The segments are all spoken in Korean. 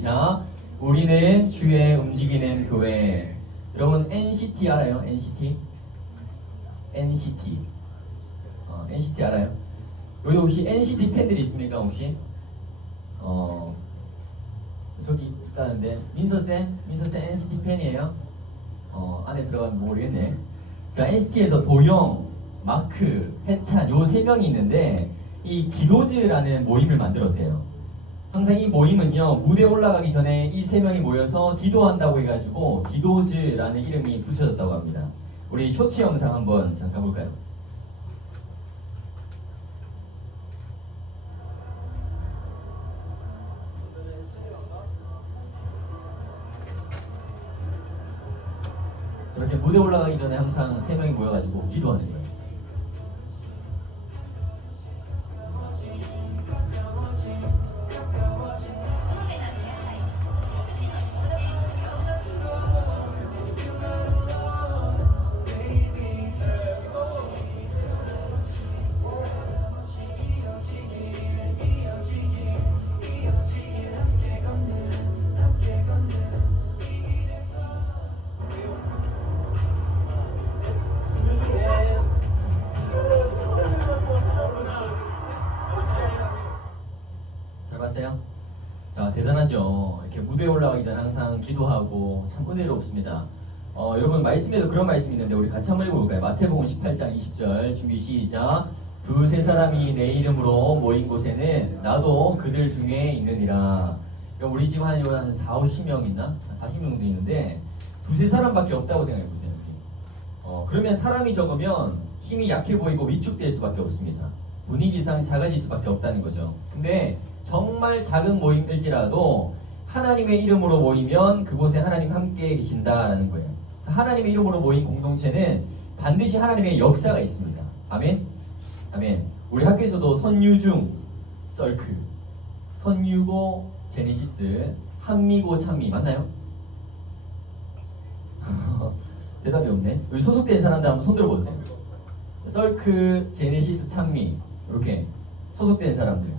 자, 우리는 주의 움직이는 교회. 여러분 NCT 알아요? NCT? NCT. NCT 알아요? 여기 혹시 NCT 팬들이 있습니까 혹시? 저기 있다는데 민서쌤 NCT 팬이에요? 안에 들어가면 모르겠네. 자, NCT에서 도영, 마크, 해찬 요 세 명이 있는데 이 기도즈라는 모임을 만들었대요. 항상 이 모임은요 무대 올라가기 전에 이 세 명이 모여서 기도한다고 해가지고 기도즈라는 이름이 붙여졌다고 합니다. 우리 쇼츠 영상 한번 잠깐 볼까요? 저렇게 무대 올라가기 전에 항상 세 명이 모여가지고 기도하는 거예요. 잘 봤어요? 자, 대단하죠. 이렇게 무대에 올라가기 전에 항상 기도하고 참 은혜롭습니다. 여러분 말씀에도 그런 말씀이 있는데 우리 같이 한번 읽어볼까요? 마태복음 18장 20절 준비 시작. 두세 사람이 내 이름으로 모인 곳에는 나도 그들 중에 있느니라. 우리 지금 한 4, 50명 있나? 한 40명 정도 있는데 두세 사람밖에 없다고 생각해보세요. 그러면 사람이 적으면 힘이 약해 보이고 위축될 수밖에 없습니다. 분위기상 작아질 수밖에 없다는 거죠. 근데 정말 작은 모임일지라도 하나님의 이름으로 모이면 그곳에 하나님 함께 계신다라는 거예요. 그래서 하나님의 이름으로 모인 공동체는 반드시 하나님의 역사가 있습니다. 아멘? 아멘. 우리 학교에서도 선유중, 썰크, 선유고, 제네시스, 한미고, 찬미 맞나요? 대답이 없네. 여기 소속된 사람들 한번 손 들어보세요. 썰크, 제네시스, 찬미 이렇게 소속된 사람들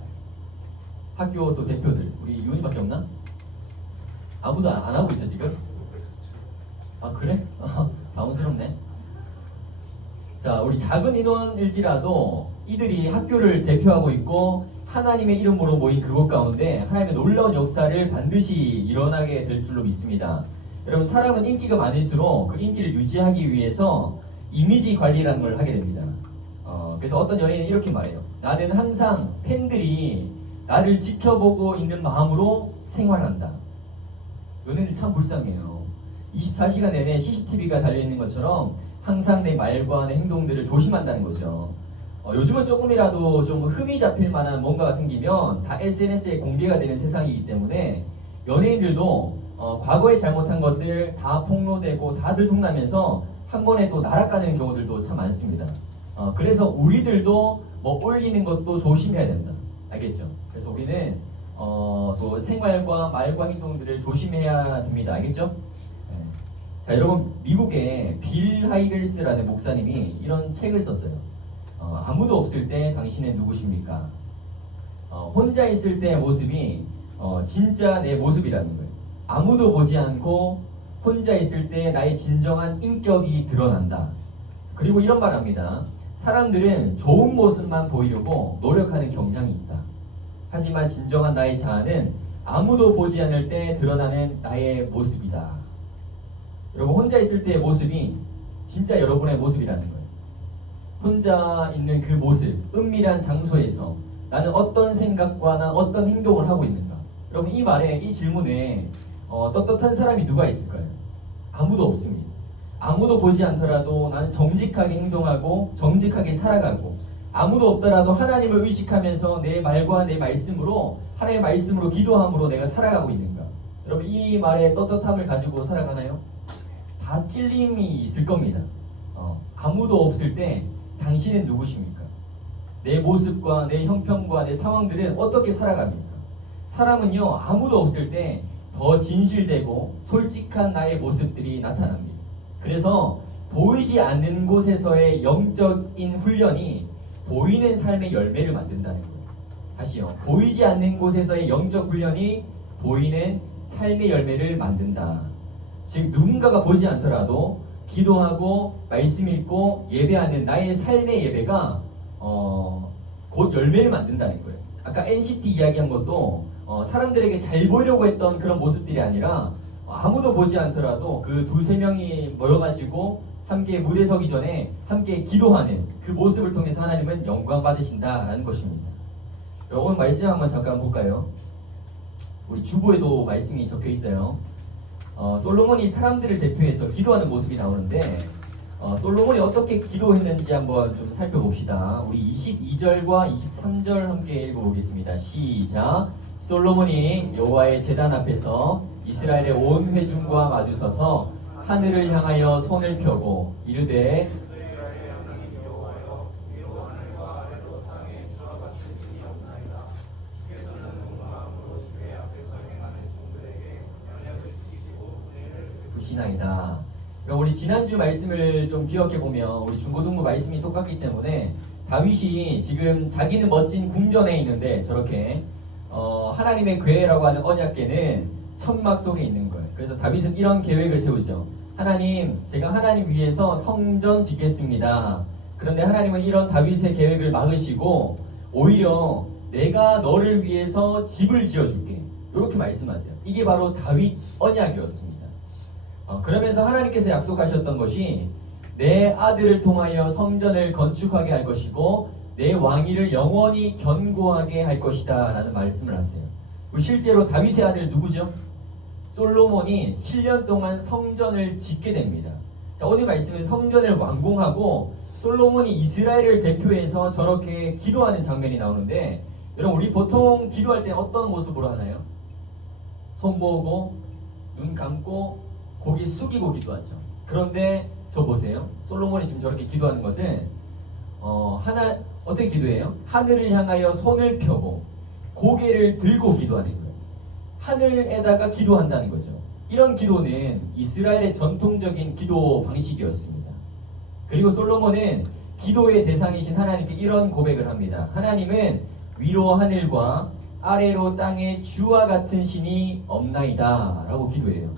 학교 또 대표들 우리 유은이밖에 없나? 아무도 안 하고 있어 지금? 아 그래? 당황스럽네. 자, 우리 작은 인원일지라도 이들이 학교를 대표하고 있고 하나님의 이름으로 모인 그곳 가운데 하나님의 놀라운 역사를 반드시 일어나게 될 줄로 믿습니다. 여러분 사람은 인기가 많을수록 그 인기를 유지하기 위해서 이미지 관리라는 걸 하게 됩니다. 그래서 어떤 연예인은 이렇게 말해요. 나는 항상 팬들이 나를 지켜보고 있는 마음으로 생활한다. 연예인들 참 불쌍해요. 24시간 내내 CCTV가 달려있는 것처럼 항상 내 말과 내 행동들을 조심한다는 거죠. 요즘은 조금이라도 좀 흠이 잡힐 만한 뭔가가 생기면 다 SNS에 공개가 되는 세상이기 때문에 연예인들도 과거에 잘못한 것들 다 폭로되고 다 들통나면서 한 번에 또 날아가는 경우들도 참 많습니다. 그래서 우리들도 뭐 올리는 것도 조심해야 된다. 알겠죠? 그래서 우리는 또 생활과 말과 행동들을 조심해야 됩니다. 알겠죠? 네. 자, 여러분 미국의 빌 하이겔스라는 목사님이 이런 책을 썼어요. 아무도 없을 때 당신은 누구십니까? 혼자 있을 때의 모습이 진짜 내 모습이라는 거예요. 아무도 보지 않고 혼자 있을 때 나의 진정한 인격이 드러난다. 그리고 이런 말 합니다. 사람들은 좋은 모습만 보이려고 노력하는 경향이 있다. 하지만 진정한 나의 자아는 아무도 보지 않을 때 드러나는 나의 모습이다. 여러분 혼자 있을 때의 모습이 진짜 여러분의 모습이라는 거예요. 혼자 있는 그 모습, 은밀한 장소에서 나는 어떤 생각과 난 어떤 행동을 하고 있는가. 여러분 이 말에, 이 질문에 떳떳한 사람이 누가 있을까요? 아무도 없습니다. 아무도 보지 않더라도 나는 정직하게 행동하고 정직하게 살아가고 아무도 없더라도 하나님을 의식하면서 내 말과 내 말씀으로 하나님의 말씀으로 기도함으로 내가 살아가고 있는가? 여러분 이 말에 떳떳함을 가지고 살아가나요? 다 찔림이 있을 겁니다. 아무도 없을 때 당신은 누구십니까? 내 모습과 내 형편과 내 상황들은 어떻게 살아갑니까? 사람은요 아무도 없을 때 더 진실되고 솔직한 나의 모습들이 나타납니다. 그래서 보이지 않는 곳에서의 영적인 훈련이 보이는 삶의 열매를 만든다는 거예요. 다시요. 보이지 않는 곳에서의 영적 훈련이 보이는 삶의 열매를 만든다. 즉 누군가가 보지 않더라도 기도하고 말씀 읽고 예배하는 나의 삶의 예배가 곧 열매를 만든다는 거예요. 아까 NCT 이야기한 것도 사람들에게 잘 보이려고 했던 그런 모습들이 아니라 아무도 보지 않더라도 그 두세 명이 모여가지고 함께 무대 서기 전에 함께 기도하는 그 모습을 통해서 하나님은 영광 받으신다라는 것입니다. 오늘 말씀 한번 잠깐 볼까요? 우리 주보에도 말씀이 적혀 있어요. 솔로몬이 사람들을 대표해서 기도하는 모습이 나오는데 솔로몬이 어떻게 기도했는지 한번 좀 살펴봅시다. 우리 22절과 23절 함께 읽어보겠습니다. 시작. 솔로몬이 여호와의 제단 앞에서 이스라엘의 온 회중과 마주서서 하늘을 향하여 손을 펴고 이르되 부시나이다. 우리 지난주 말씀을 좀 기억해 보면 우리 중고등부 말씀이 똑같기 때문에 다윗이 지금 자기는 멋진 궁전에 있는데 저렇게 하나님의 궤라고 하는 언약궤는 천막 속에 있는 거예요. 그래서 다윗은 이런 계획을 세우죠. 하나님, 제가 하나님 위해서 성전 짓겠습니다. 그런데 하나님은 이런 다윗의 계획을 막으시고 오히려 내가 너를 위해서 집을 지어줄게. 이렇게 말씀하세요. 이게 바로 다윗 언약이었습니다. 그러면서 하나님께서 약속하셨던 것이 내 아들을 통하여 성전을 건축하게 할 것이고 내 왕위를 영원히 견고하게 할 것이다 라는 말씀을 하세요. 실제로 다윗의 아들 누구죠? 솔로몬이 7년 동안 성전을 짓게 됩니다. 자, 오늘 말씀은 성전을 완공하고 솔로몬이 이스라엘을 대표해서 저렇게 기도하는 장면이 나오는데 여러분 우리 보통 기도할 때 어떤 모습으로 하나요? 손 모으고 눈 감고 고개 숙이고 기도하죠. 그런데 저 보세요. 솔로몬이 지금 저렇게 기도하는 것은 어떻게 기도해요? 하늘을 향하여 손을 펴고 고개를 들고 기도하는 거예요. 하늘에다가 기도한다는 거죠. 이런 기도는 이스라엘의 전통적인 기도 방식이었습니다. 그리고 솔로몬은 기도의 대상이신 하나님께 이런 고백을 합니다. 하나님은 위로 하늘과 아래로 땅에 주와 같은 신이 없나이다 라고 기도해요.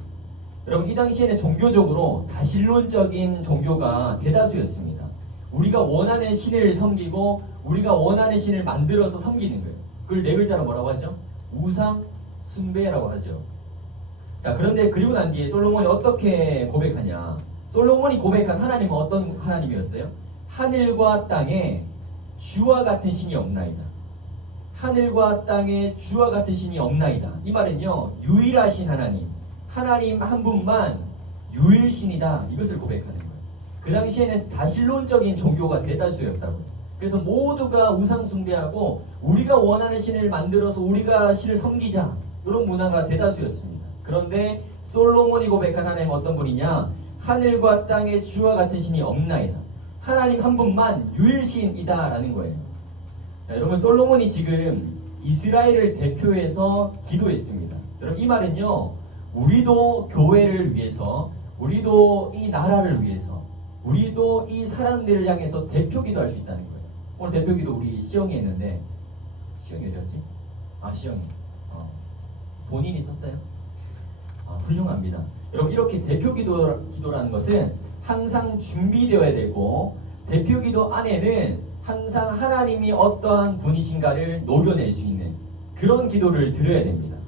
여러분 이 당시에는 종교적으로 다신론적인 종교가 대다수였습니다. 우리가 원하는 신을 섬기고 우리가 원하는 신을 만들어서 섬기는 거예요. 그걸 네 글자로 뭐라고 하죠? 우상 숭배라고 하죠. 자, 그런데 그리고 난 뒤에 솔로몬이 어떻게 고백하냐? 솔로몬이 고백한 하나님은 어떤 하나님이었어요? 하늘과 땅에 주와 같은 신이 없나이다. 하늘과 땅에 주와 같은 신이 없나이다. 이 말은요, 유일하신 하나님, 하나님 한 분만 유일신이다. 이것을 고백하는 거예요. 그 당시에는 다신론적인 종교가 대다수였다고요. 그래서 모두가 우상 숭배하고 우리가 원하는 신을 만들어서 우리가 신을 섬기자. 이런 문화가 대다수였습니다. 그런데 솔로몬이 고백한 하나님은 어떤 분이냐? 하늘과 땅에 주와 같은 신이 없나이다. 하나님 한 분만 유일신이다 라는 거예요. 자, 여러분 솔로몬이 지금 이스라엘을 대표해서 기도했습니다. 여러분 이 말은요, 우리도 교회를 위해서, 우리도 이 나라를 위해서, 우리도 이 사람들을 향해서 대표 기도할 수 있다는 거예요. 오늘 대표 기도 우리 시영이 했는데, 시영이 어디였지? 시영이. 본인이 썼어요? 훌륭합니다. 여러분 이렇게 대표 기도라는 것은 항상 준비되어야 되고 대표 기도 안에는 항상 하나님이 어떠한 분이신가를 녹여낼 수 있는 그런 기도를 드려야 됩니다.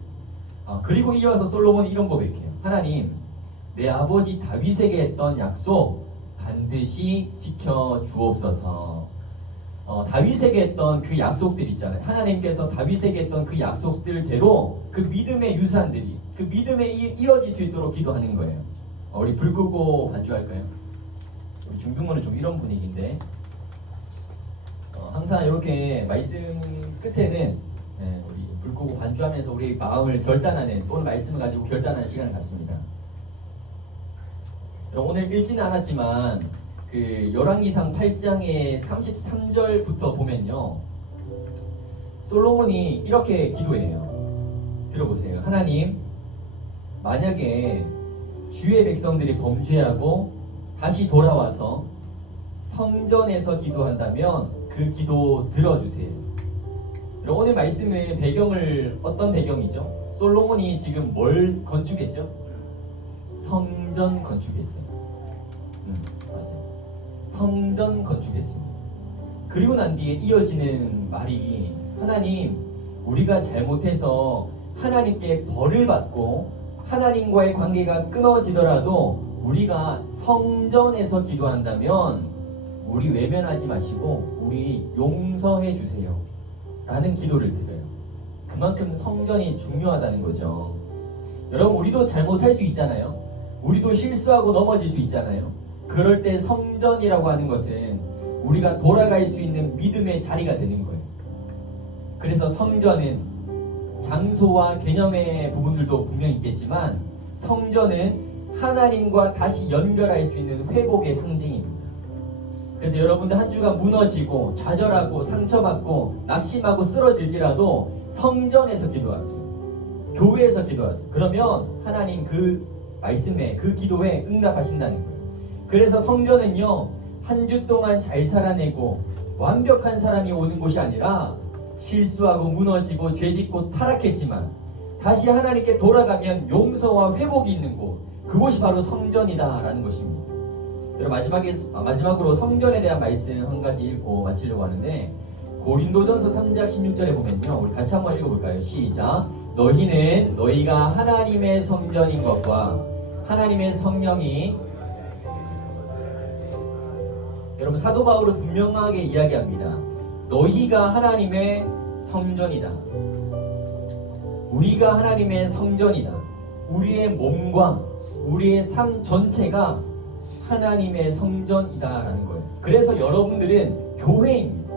그리고 이어서 솔로몬이 이런 고백해요. 하나님, 내 아버지 다윗에게 했던 약속 반드시 지켜 주옵소서. 다윗에게 했던 그 약속들 있잖아요. 하나님께서 다윗에게 했던 그 약속들대로 그 믿음의 유산들이 그 믿음에 이어질 수 있도록 기도하는 거예요. 우리 불 끄고 반주할까요? 우리 중등부는 좀 이런 분위기인데 항상 이렇게 말씀 끝에는 우리 불 끄고 반주하면서 우리 마음을 결단하는 오늘 말씀을 가지고 결단하는 시간을 갖습니다. 오늘 읽지는 않았지만 그 열왕기상 8장의 33절부터 보면요, 솔로몬이 이렇게 기도해요. 들어보세요. 하나님, 만약에 주의 백성들이 범죄하고 다시 돌아와서 성전에서 기도한다면 그 기도 들어주세요. 오늘 말씀의 배경을 어떤 배경이죠? 솔로몬이 지금 뭘 건축했죠? 성전 건축했어요. 맞아요. 성전 건축했습니다. 그리고 난 뒤에 이어지는 말이 하나님, 우리가 잘못해서 하나님께 벌을 받고 하나님과의 관계가 끊어지더라도 우리가 성전에서 기도한다면 우리 외면하지 마시고 우리 용서해 주세요 라는 기도를 드려요. 그만큼 성전이 중요하다는 거죠. 여러분, 우리도 잘못할 수 있잖아요. 우리도 실수하고 넘어질 수 있잖아요. 그럴 때 성전이라고 하는 것은 우리가 돌아갈 수 있는 믿음의 자리가 되는 거예요. 그래서 성전은 장소와 개념의 부분들도 분명히 있겠지만 성전은 하나님과 다시 연결할 수 있는 회복의 상징입니다. 그래서 여러분들 한 주가 무너지고 좌절하고 상처받고 낙심하고 쓰러질지라도 성전에서 기도하세요. 교회에서 기도하세요. 그러면 하나님 그 말씀에, 그 기도에 응답하신다는 거예요. 그래서 성전은요, 한 주 동안 잘 살아내고 완벽한 사람이 오는 곳이 아니라 실수하고 무너지고 죄짓고 타락했지만 다시 하나님께 돌아가면 용서와 회복이 있는 곳, 그곳이 바로 성전이다라는 것입니다. 여러분, 마지막으로 성전에 대한 말씀 한 가지 읽고 마치려고 하는데, 고린도전서 3장 16절에 보면요, 우리 같이 한번 읽어볼까요? 시작. 너희는 너희가 하나님의 성전인 것과 하나님의 성령이, 여러분, 사도 바울은 분명하게 이야기합니다. 너희가 하나님의 성전이다. 우리가 하나님의 성전이다. 우리의 몸과 우리의 삶 전체가 하나님의 성전이다라는 거예요. 그래서 여러분들은 교회입니다.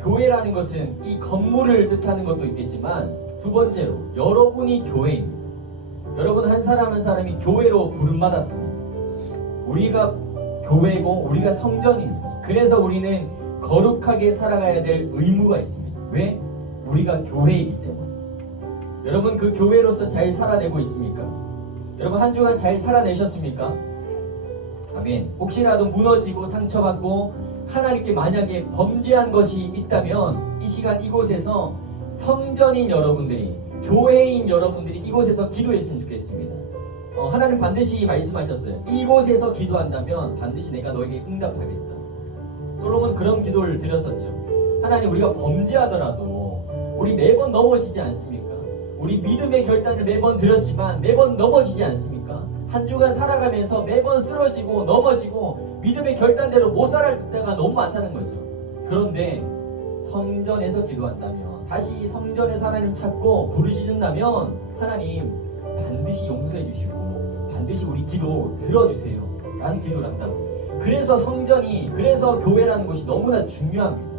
교회라는 것은 이 건물을 뜻하는 것도 있겠지만 두 번째로 여러분이 교회입니다. 여러분 한 사람 한 사람이 교회로 부름받았습니다. 우리가 교회고 우리가 성전입니다. 그래서 우리는 거룩하게 살아가야 될 의무가 있습니다. 왜? 우리가 교회이기 때문에. 여러분 그 교회로서 잘 살아내고 있습니까? 여러분 한 주간 잘 살아내셨습니까? 아멘. 혹시라도 무너지고 상처받고 하나님께 만약에 범죄한 것이 있다면 이 시간 이곳에서 성전인 여러분들이, 교회인 여러분들이 이곳에서 기도했으면 좋겠습니다. 하나님 반드시 말씀하셨어요. 이곳에서 기도한다면 반드시 내가 너에게 응답하겠다. 솔로몬 그런 기도를 드렸었죠. 하나님, 우리가 범죄하더라도 우리 매번 넘어지지 않습니까? 우리 믿음의 결단을 매번 드렸지만 매번 넘어지지 않습니까? 한 주간 살아가면서 매번 쓰러지고 넘어지고 믿음의 결단대로 못 살아갈 때가 너무 많다는 거죠. 그런데 성전에서 기도한다면, 다시 성전에서 하나님 찾고 부르짖는다면 하나님 반드시 용서해 주시고 반드시 우리 기도 들어주세요 라는 기도를 한다고. 그래서 성전이, 그래서 교회라는 것이 너무나 중요합니다.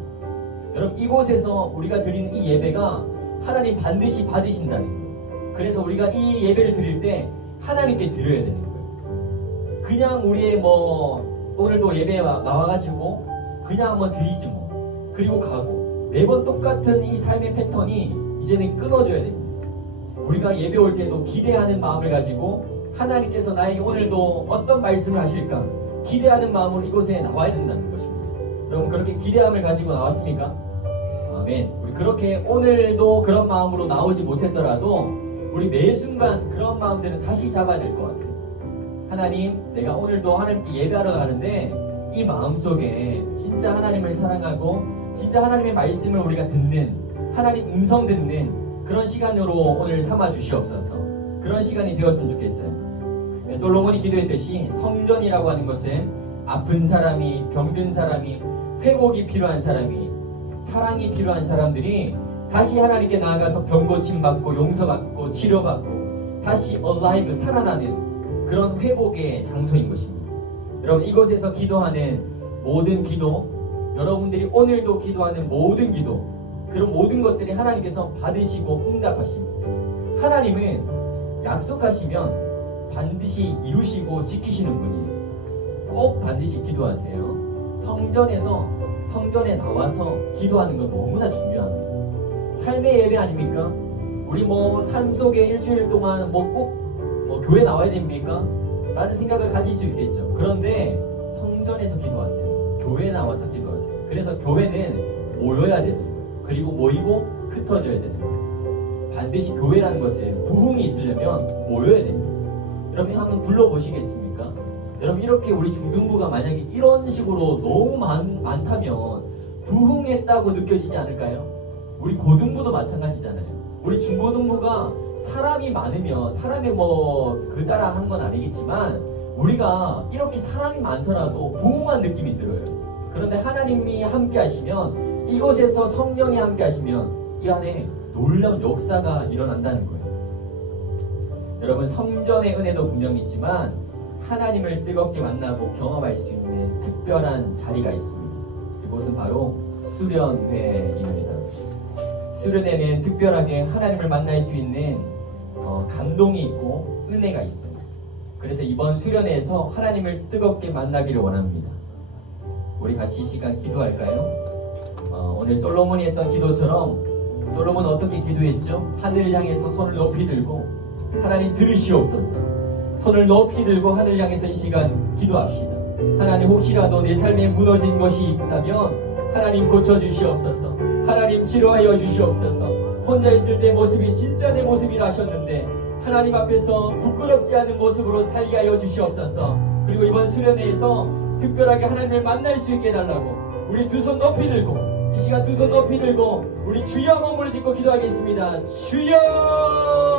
여러분 이곳에서 우리가 드리는 이 예배가 하나님 반드시 받으신다는 거예요. 그래서 우리가 이 예배를 드릴 때 하나님께 드려야 되는 거예요. 그냥 우리의 오늘도 예배에 나와가지고 그냥 한번 드리지 뭐, 그리고 가고 매번 똑같은 이 삶의 패턴이 이제는 끊어져야 됩니다. 우리가 예배 올 때도 기대하는 마음을 가지고 하나님께서 나에게 오늘도 어떤 말씀을 하실까 기대하는 마음으로 이곳에 나와야 된다는 것입니다. 여러분 그렇게 기대함을 가지고 나왔습니까? 아멘. 우리 그렇게 오늘도 그런 마음으로 나오지 못했더라도 우리 매 순간 그런 마음들은 다시 잡아야 될 것 같아요. 하나님, 내가 오늘도 하나님께 예배하러 가는데 이 마음속에 진짜 하나님을 사랑하고 진짜 하나님의 말씀을 우리가 듣는, 하나님 음성 듣는 그런 시간으로 오늘 삼아 주시옵소서. 그런 시간이 되었으면 좋겠어요. 솔로몬이 기도했듯이 성전이라고 하는 것은 아픈 사람이, 병든 사람이, 회복이 필요한 사람이, 사랑이 필요한 사람들이 다시 하나님께 나아가서 병고침 받고 용서받고 치료받고 다시 alive, 살아나는 그런 회복의 장소인 것입니다. 여러분 이곳에서 기도하는 모든 기도, 여러분들이 오늘도 기도하는 모든 기도, 그런 모든 것들이 하나님께서 받으시고 응답하십니다. 하나님은 약속하시면 반드시 이루시고 지키시는 분이에요. 꼭 반드시 기도하세요. 성전에 나와서 기도하는 건 너무나 중요합니다. 삶의 예배 아닙니까? 우리 삶 속에 일주일 동안 꼭 교회 나와야 됩니까? 라는 생각을 가질 수 있겠죠. 그런데 성전에서 기도하세요. 교회 나와서 기도하세요. 그래서 교회는 모여야 되는 거예요. 그리고 모이고 흩어져야 되는 거예요. 반드시 교회라는 것에 부흥이 있으려면 모여야 됩니다. 여러분 한번 둘러보시겠습니까? 여러분 이렇게 우리 중등부가 만약에 이런 식으로 너무 많다면 부흥했다고 느껴지지 않을까요? 우리 고등부도 마찬가지잖아요. 우리 중고등부가 사람이 많으면 사람이 그 따라 하는 건 아니겠지만 우리가 이렇게 사람이 많더라도 부흥한 느낌이 들어요. 그런데 하나님이 함께 하시면 이곳에서 성령이 함께 하시면 이 안에 놀라운 역사가 일어난다는 거예요. 여러분 성전의 은혜도 분명히 있지만 하나님을 뜨겁게 만나고 경험할 수 있는 특별한 자리가 있습니다. 그곳은 바로 수련회입니다. 수련회는 특별하게 하나님을 만날 수 있는 감동이 있고 은혜가 있습니다. 그래서 이번 수련회에서 하나님을 뜨겁게 만나기를 원합니다. 우리 같이 이 시간 기도할까요? 오늘 솔로몬이 했던 기도처럼 솔로몬은 어떻게 기도했죠? 하늘을 향해서 손을 높이 들고 하나님 들으시옵소서. 손을 높이 들고 하늘을 향해서 이 시간 기도합시다. 하나님 혹시라도 내 삶에 무너진 것이 있다면 하나님 고쳐주시옵소서. 하나님 치료하여 주시옵소서. 혼자 있을 때 모습이 진짜 내 모습이라셨는데 하나님 앞에서 부끄럽지 않은 모습으로 살게 하여 주시옵소서. 그리고 이번 수련회에서 특별하게 하나님을 만날 수 있게 해달라고 우리 두 손 높이 들고 이 시간 두 손 높이 들고 우리 주여 몸을 짚고 기도하겠습니다.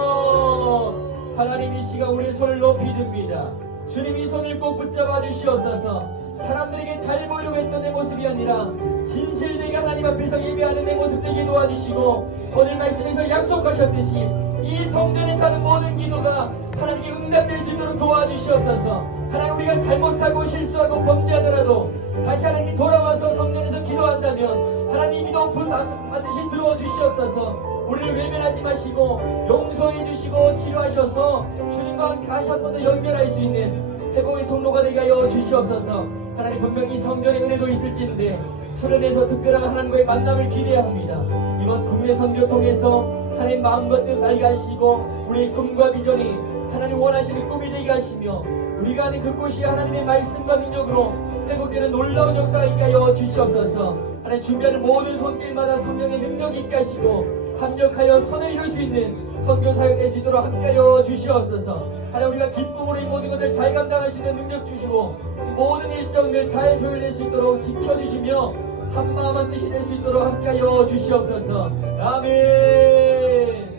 주여! 하나님 이 시간 우리의 손을 높이 듭니다. 주님 이 손을 꼭 붙잡아 주시옵소서. 사람들에게 잘 보이려고 했던 내 모습이 아니라 진실되게 하나님 앞에서 예배하는 내 모습 되게 도와주시고 오늘 말씀에서 약속하셨듯이 이 성전에서 하는 모든 기도가 하나님께 응답될 수 있도록 도와주시옵소서. 하나님 우리가 잘못하고 실수하고 범죄하더라도 다시 하나님께 돌아와서 성전에서 기도한다면 하나님 이 기도 반드시 들어와 주시옵소서. 우리를 외면하지 마시고 용서해 주시고 치료하셔서 주님과 함께 다시 한 번 더 연결할 수 있는 회복의 통로가 되게 하여 주시옵소서. 하나님 분명히 성전의 은혜도 있을지인데 수련회에서 특별한 하나님과의 만남을 기대합니다. 이번 국내 선교 통해서 하나님 마음과 뜻 알게 하시고 우리의 꿈과 비전이 하나님 원하시는 꿈이 되게 하시며 우리가 아는 그곳이 하나님의 말씀과 능력으로 회복되는 놀라운 역사가 있게 하여 주시옵소서. 하나님 준비하는 모든 손길마다 성령의 능력이 있게 하시고 합력하여 선을 이룰 수 있는 선교 사역 될 수 있도록 함께하여 주시옵소서. 하나님 우리가 기쁨으로 이 모든 것을 잘 감당할 수 있는 능력 주시고 모든 일정들 잘 조율될 수 있도록 지켜주시며 한마음 한뜻이 될 수 있도록 함께하여 주시옵소서. 아멘.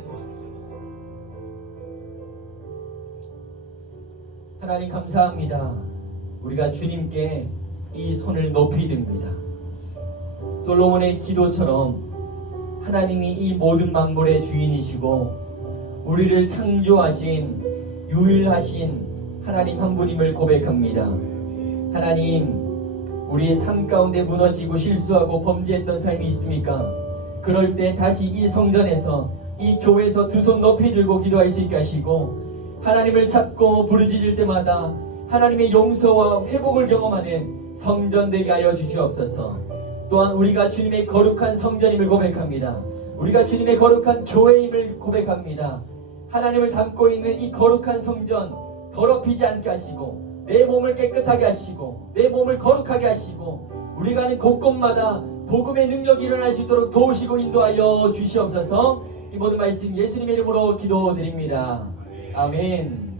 하나님 감사합니다. 우리가 주님께 이 손을 높이 듭니다. 솔로몬의 기도처럼 하나님이 이 모든 만물의 주인이시고 우리를 창조하신 유일하신 하나님 한 분임을 고백합니다. 하나님 우리의 삶 가운데 무너지고 실수하고 범죄했던 삶이 있습니까? 그럴 때 다시 이 성전에서 이 교회에서 두 손 높이 들고 기도할 수 있게 하시고 하나님을 찾고 부르짖을 때마다 하나님의 용서와 회복을 경험하는 성전 되게 하여 주시옵소서. 또한 우리가 주님의 거룩한 성전임을 고백합니다. 우리가 주님의 거룩한 교회임을 고백합니다. 하나님을 담고 있는 이 거룩한 성전 더럽히지 않게 하시고 내 몸을 깨끗하게 하시고 내 몸을 거룩하게 하시고 우리가 하는 곳곳마다 복음의 능력이 일어날 수 있도록 도우시고 인도하여 주시옵소서. 이 모든 말씀 예수님의 이름으로 기도드립니다. 아멘.